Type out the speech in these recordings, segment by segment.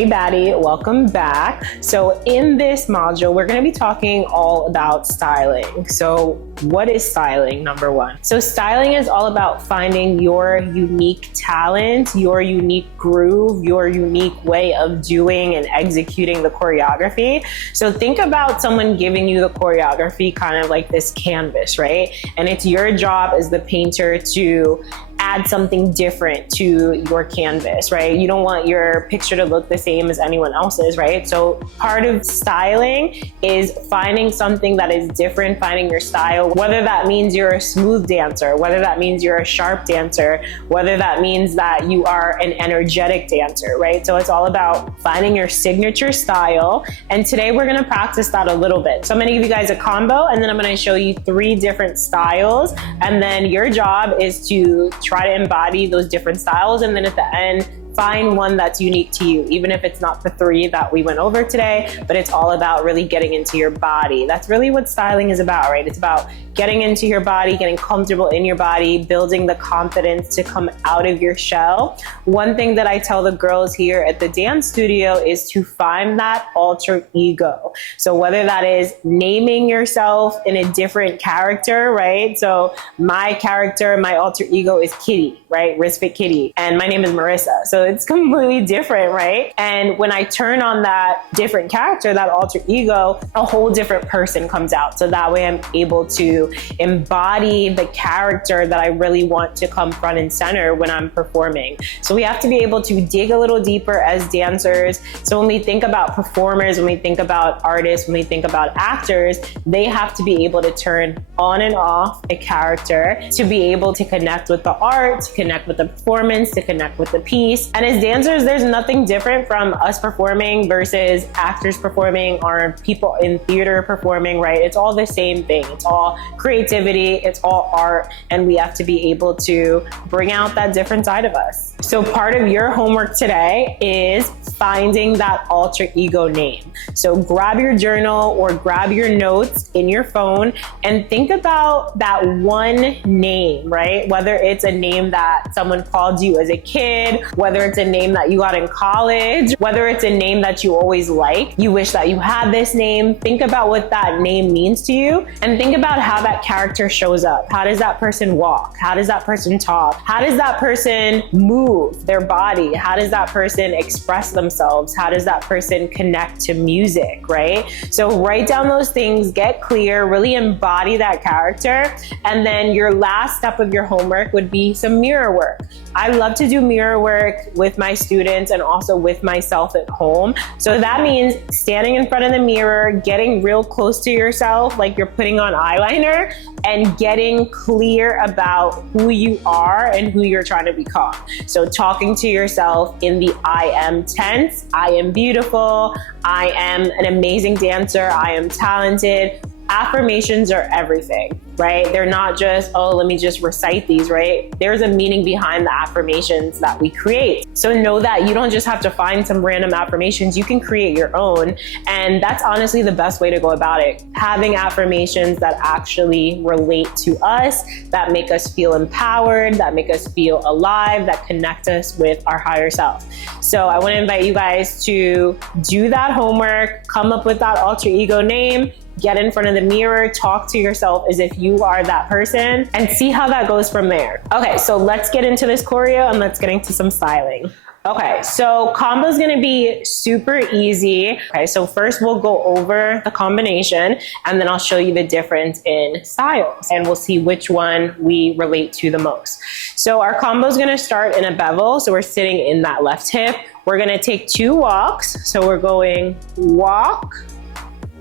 Hey baddie, welcome back. So in this module, we're going to be talking all about styling. So what is styling, number one? So styling is all about finding your unique talent, your unique groove, your unique way of doing and executing the choreography. So think about someone giving you the choreography kind of like this canvas, right? And it's your job as the painter to add something different to your canvas, right? You don't want your picture to look the same as anyone else's, right? So part of styling is finding something that is different, finding your style, whether that means you're a smooth dancer, whether that means you're a sharp dancer, whether that means that you are an energetic dancer, right? So it's all about finding your signature style. And today we're gonna practice that a little bit. So I'm gonna give you guys a combo and then I'm gonna show you 3 different styles. And then your job is to try to embody those different styles, and then at the end find one that's unique to you, even if it's not the 3 that we went over today, but it's all about really getting into your body. That's really what styling is about, right? It's about getting into your body, getting comfortable in your body, building the confidence to come out of your shell. One thing that I tell the girls here at the dance studio is to find that alter ego. So whether that is naming yourself in a different character, right? So my character, my alter ego is Kitty, right? Wristfit Kitty. And my name is Marissa. So it's completely different, right? And when I turn on that different character, that alter ego, a whole different person comes out. So that way I'm able to embody the character that I really want to come front and center when I'm performing. So we have to be able to dig a little deeper as dancers. So when we think about performers, when we think about artists, when we think about actors, they have to be able to turn on and off a character to be able to connect with the art, to connect with the performance, to connect with the piece. And as dancers, there's nothing different from us performing versus actors performing or people in theater performing, right? It's all the same thing. It's all creativity, it's all art, and we have to be able to bring out that different side of us. So part of your homework today is finding that alter ego name. So grab your journal or grab your notes in your phone and think about that one name, right? Whether it's a name that someone called you as a kid, whether it's a name that you got in college, whether it's a name that you always like, you wish that you had this name. Think about what that name means to you and think about how that character shows up. How does that person walk? How does that person talk? How does that person move their body? How does that person express themselves? How does that person connect to music, right? So write down those things, get clear, really embody that character. And then your last step of your homework would be some mirror work. I love to do mirror work with my students and also with myself at home. So that means standing in front of the mirror, getting real close to yourself, like you're putting on eyeliner, and getting clear about who you are and who you're trying to become. So talking to yourself in the I am tense, I am beautiful, I am an amazing dancer, I am talented. Affirmations are everything, right? They're not just, oh, let me just recite these, right? There's a meaning behind the affirmations that we create. So know that you don't just have to find some random affirmations, you can create your own. And that's honestly the best way to go about it. Having affirmations that actually relate to us, that make us feel empowered, that make us feel alive, that connect us with our higher self. So I want to invite you guys to do that homework, come up with that alter ego name, get in front of the mirror, talk to yourself as if you are that person, and see how that goes from there. Okay, so let's get into this choreo and let's get into some styling. Okay, so combo is gonna be super easy. Okay, so first we'll go over the combination and then I'll show you the difference in styles and we'll see which one we relate to the most. So our combo is gonna start in a bevel. So we're sitting in that left hip. We're gonna take 2 walks. So we're going walk,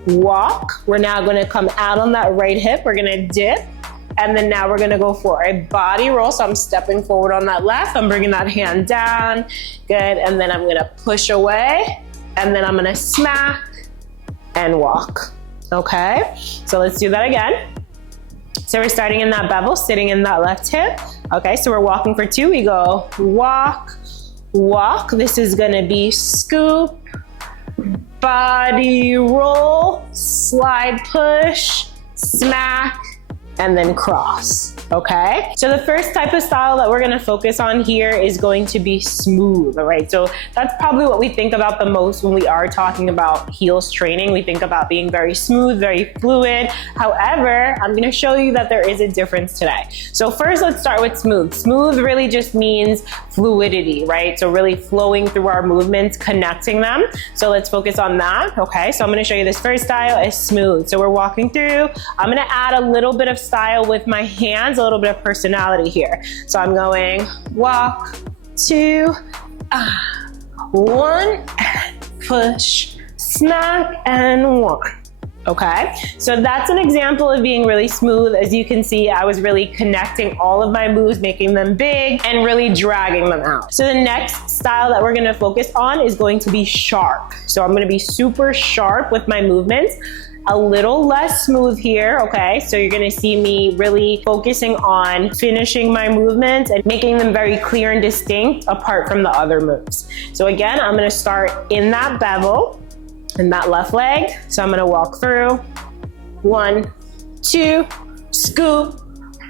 walk. We're now gonna come out on that right hip. We're gonna dip. And then now we're gonna go for a body roll. So I'm stepping forward on that left. I'm bringing that hand down. Good. And then I'm gonna push away. And then I'm gonna smack and walk. Okay. So let's do that again. So we're starting in that bevel, sitting in that left hip. Okay. So we're walking for 2. We go walk, walk. This is gonna be scoop, body roll, slide push, smack, and then cross. Okay, so the first type of style that we're gonna focus on here is going to be smooth, all right? So that's probably what we think about the most when we are talking about heels training. We think about being very smooth, very fluid. However, I'm gonna show you that there is a difference today. So first, let's start with smooth. Smooth really just means fluidity, right? So really flowing through our movements, connecting them. So let's focus on that, okay? So I'm gonna show you this first style is smooth. So we're walking through. I'm gonna add a little bit of style with my hands, a little bit of personality here. So I'm going walk, 2, 1, push, smack, and 1. Okay, so that's an example of being really smooth. As you can see, I was really connecting all of my moves, making them big and really dragging them out. So the next style that we're gonna focus on is going to be sharp. So I'm gonna be super sharp with my movements. A little less smooth here, okay? So you're gonna see me really focusing on finishing my movements and making them very clear and distinct apart from the other moves. So again, I'm gonna start in that bevel, in that left leg. So I'm gonna walk through, 1, 2, scoop,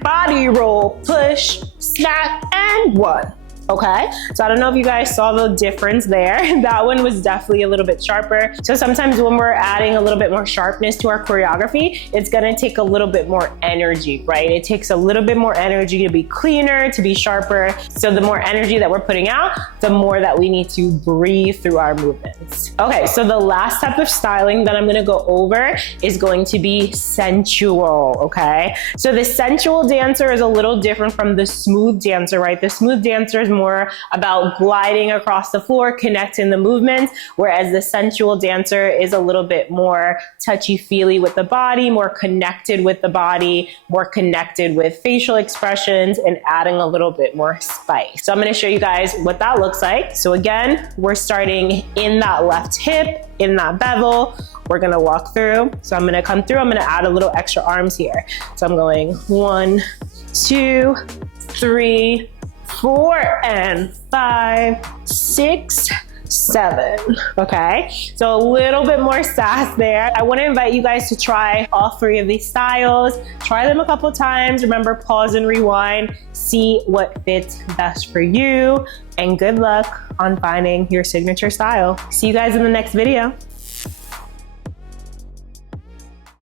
body roll, push, snap, and 1. Okay, so I don't know if you guys saw the difference there. That one was definitely a little bit sharper. So sometimes when we're adding a little bit more sharpness to our choreography, it's gonna take a little bit more energy, right? It takes a little bit more energy to be cleaner, to be sharper. So the more energy that we're putting out, the more that we need to breathe through our movements. Okay, so the last type of styling that I'm gonna go over is going to be sensual, okay? So the sensual dancer is a little different from the smooth dancer, right? The smooth dancer is more about gliding across the floor, connecting the movements, whereas the sensual dancer is a little bit more touchy-feely with the body, more connected with the body, more connected with facial expressions, and adding a little bit more spice. So I'm gonna show you guys what that looks like. So again, we're starting in that left hip, in that bevel. We're gonna walk through. So I'm gonna come through, I'm gonna add a little extra arms here. So I'm going 1, 2, 3, 4, and 5, 6, 7. Okay, so a little bit more sass there. I want to invite you guys to try all 3 of these styles. Try them a couple times. Remember, pause and rewind. See what fits best for you. And good luck on finding your signature style. See you guys in the next video.